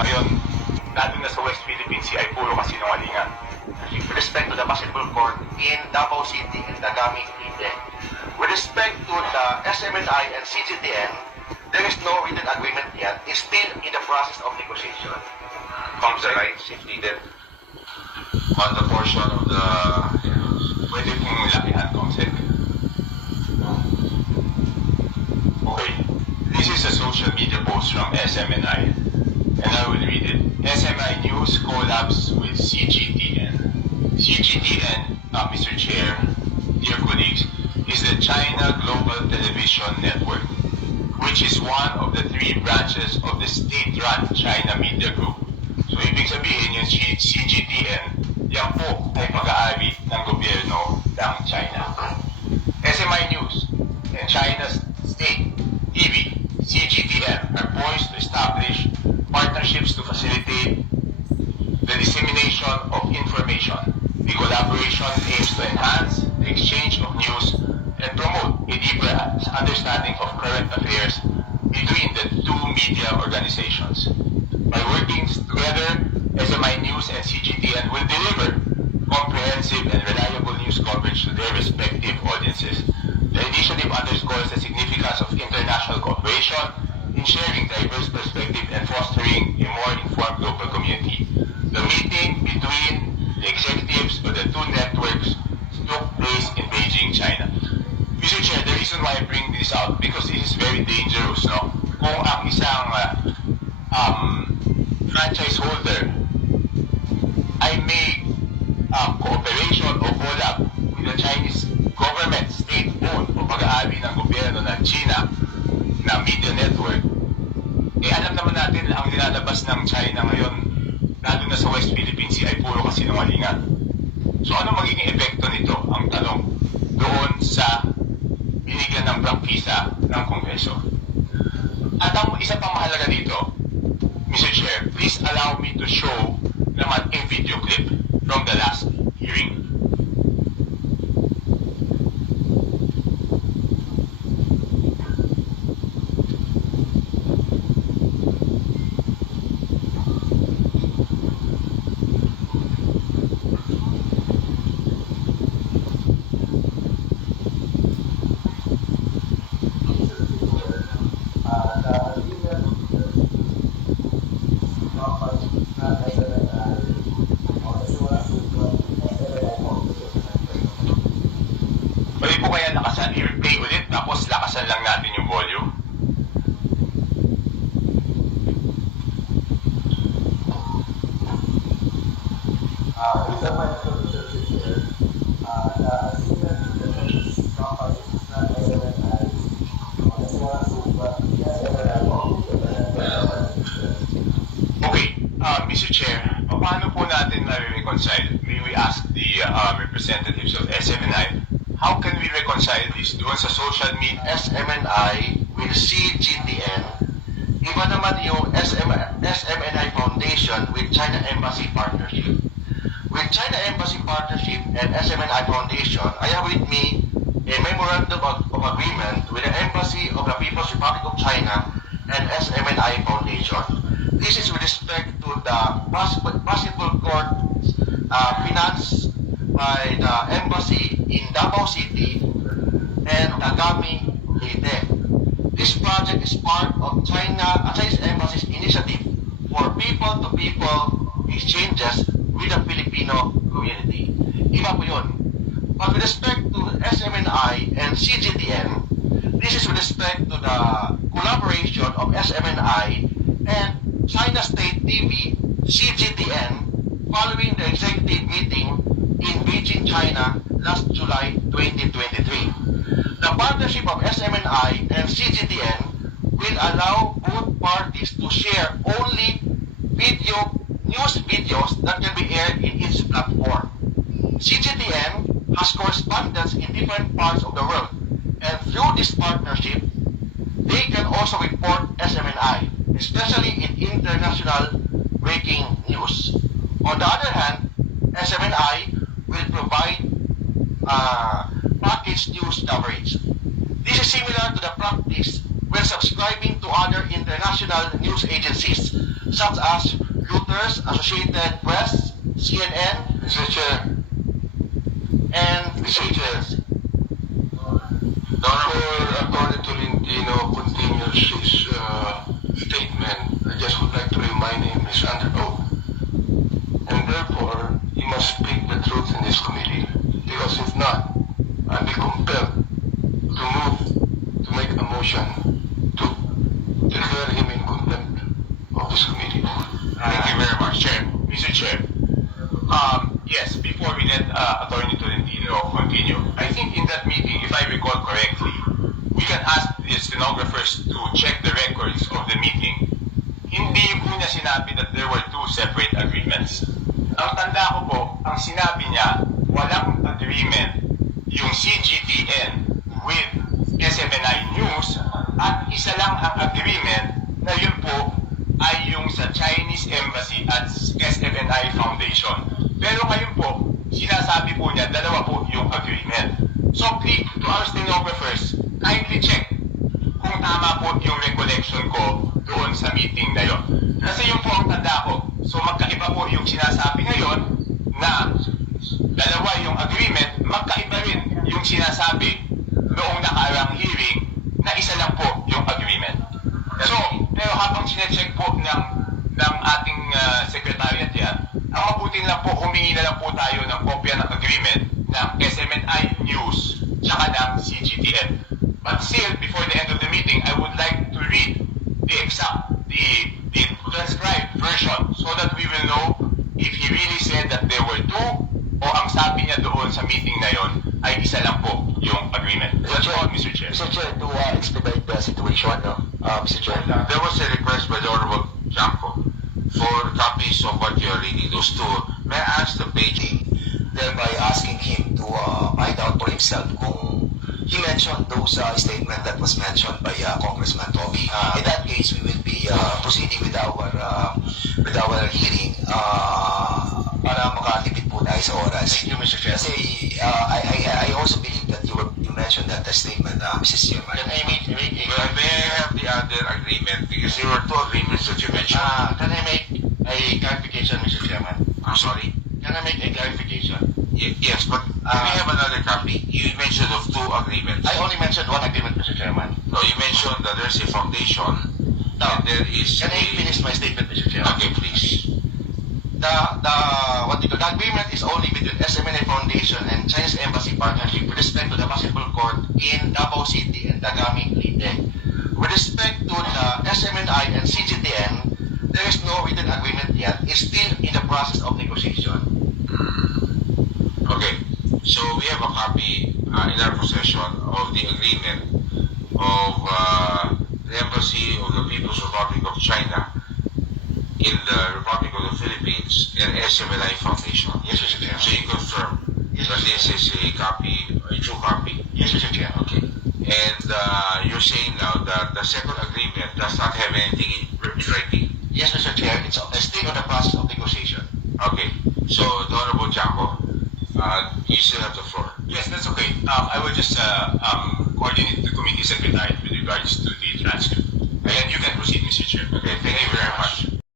ngayon, lalo na sa West Philippine Sea, ay puro kasinungalingan. With respect to the basketball court in Davao City and Dagami, Leyte. With respect to the SMNI and CGTN, there is no written agreement yet. It's still in the process of negotiation. Comes the rights if needed on the portion of the Pwede pong lakihan, Comsec. Okay, this is a social media post from SMNI, and I will read it. SMI News collabs with CGTN. CGTN, Mr. Chair, dear colleagues, is the China Global Television Network, which is one of the three branches of the state-run China Media Group. So, ibig sabihin yung CGTN, yan po ay pag-aari ng gobyerno ng China. SMI News and China's state TV, CGTN, are poised to establish partnerships to facilitate the dissemination of information. The collaboration aims to enhance the exchange of news and promote a deeper understanding of current affairs between the two media organizations. By working together, SMI News and CGTN will deliver comprehensive and reliable news coverage to their respective audiences. The initiative underscores the significance of international cooperation in sharing diverse perspectives and fostering a more informed global community. The meeting between the executives of the two networks took place in Beijing, China. Mr. Chair, the reason why I bring this out, because this is very dangerous, no? Kung ang isang franchise holder ay may cooperation o collab with the Chinese government, state-owned o pag-aari ng gobyerno ng China na media network, eh alam naman natin na ang nilalabas ng China ngayon, lalo na sa West Philippine Sea, ay puro kasinungalingan. So ano magiging epekto nito, ang tanong, doon sa binigyan ng prangkisa ng Kongreso? At ang isa pang mahalaga dito, Mr. Chair, please allow me to show naman a video clip from the last hearing. Pwede po kaya lakasan, i-replay ulit, tapos lakasan lang natin yung volume. Okay, Mr. Chair, paano po natin ma-reconcile? May we ask the representatives of SMNI, how can we reconcile this doon sa social media? SMNI will see GTN. Iba naman yung SMNI Foundation with China Embassy Partnership. With China Embassy Partnership and SMNI Foundation, I have with me a memorandum of agreement with the Embassy of the People's Republic of China and SMNI Foundation. This is with respect to the basketball court financed by the embassy in Davao City and Dagami, Leyte. This project is part of Chinese Embassy's initiative for people-to-people exchanges with the Filipino community. Iba po yun. But with respect to SMNI and CGTN, this is with respect to the collaboration of SMNI and China State TV, CGTN, following the executive meeting in Beijing, China last July 2023. The partnership of SMNI and CGTN will allow both parties to share only news videos that can be aired in each platform. CGTN has correspondents in different parts of the world, and through this partnership, they can also report SMNI, especially in international breaking news. On the other hand, SMNI will provide packaged news coverage. This is similar to the practice when subscribing to other international news agencies such as Reuters, Associated Press, CNN, Mr. Chair, and Mr. Chair, The Honorable before Attorney Tolentino continues his statement, I just would like to remind him he's under oath. And therefore, he must speak the truth in this committee. Because if not, I'll be compelled to move to make a motion to declare him in contempt of this committee. Thank you very much, Chair. Mr. Chair, yes, before we let Attorney Tolentino continue, I think in that meeting, if I recall correctly, we can ask the stenographers to check the records of the meeting. Hindi po niya sinabi that there were two separate agreements. Ang tanda ko po, ang sinabi niya, walang agreement yung CGTN with SMNI News at isa lang ang agreement na yun po ay yung sa Chinese Embassy at SMNI Foundation. Pero ngayon po, sinasabi po niya, dalawa po yung agreement. So please, to our stenographers, kindly check kung tama po yung recollection ko doon sa meeting na yon. Kasi yun po ang tanda ko. So magkaiba po yung sinasabi ngayon na dalawa yung agreement, magkaiba rin yung sinasabi noong nakaraang hearing na isa lang po yung agreement. So, pero habang sinecheck po ng ating secretariat yan, ang mabuting lang po, humingi na lang po tayo ng kopya ng agreement ng SMNI News tsaka ng CGTN. But still, before the end of the meeting, I would like to read the transcribed version so that we will know if he really said that there were two o ang sabi niya doon sa meeting na yon ay isa lang po yung agreement. That's all, Mr. Chair. Mr. Chair, to expedite the situation, no? Mr. Chair. There was a request by the Honorable Janko for copies of what you are reading. Those two, may I ask the page? Thereby asking him to find out for himself kung he mentioned those statement that was mentioned by Congressman Toby. In that case, we will be proceeding with our hearing para makatipid po tayo sa oras. Thank you, Mr. Chair. Kasi I also believe that you mentioned that statement, Mrs. Chairman. Can I make a Well, may I have the other agreement? Because there were two agreements that you mentioned. can I make a clarification, Mr. Chairman? I'm sorry? Can I make a clarification? Yes, but we have another copy. You mentioned of two agreements. I only mentioned one agreement, Mr. Chairman. No, you mentioned that there's a foundation and there is Can I finish my statement, Mr. Chairman? Okay, please. The agreement is only between SMNA Foundation and Chinese Embassy Partnership with respect to the basketball court in Davao City and Dagami, Leyte. With respect to the SMNI and CGTN, there is no written agreement yet. It's still in the process of negotiation. Okay, so we have a copy in our possession of the agreement of the Embassy of the People's Republic of China in the Republic of the Philippines and SMNI Foundation. Yes, Mr. Chair. So you confirm that this is a copy, a true copy. Yes, Mr. Chair. Okay. And you're saying now that the second agreement does not have anything in writing. Yes, Mr. Chair. It's still in the process of negotiation. Okay. So, the Honorable Janko, you still have the floor. Yes, that's okay. I will just coordinate the committee secretary with regards to the transcript. And then you can proceed, Mr. Chair. Okay, thank you very much.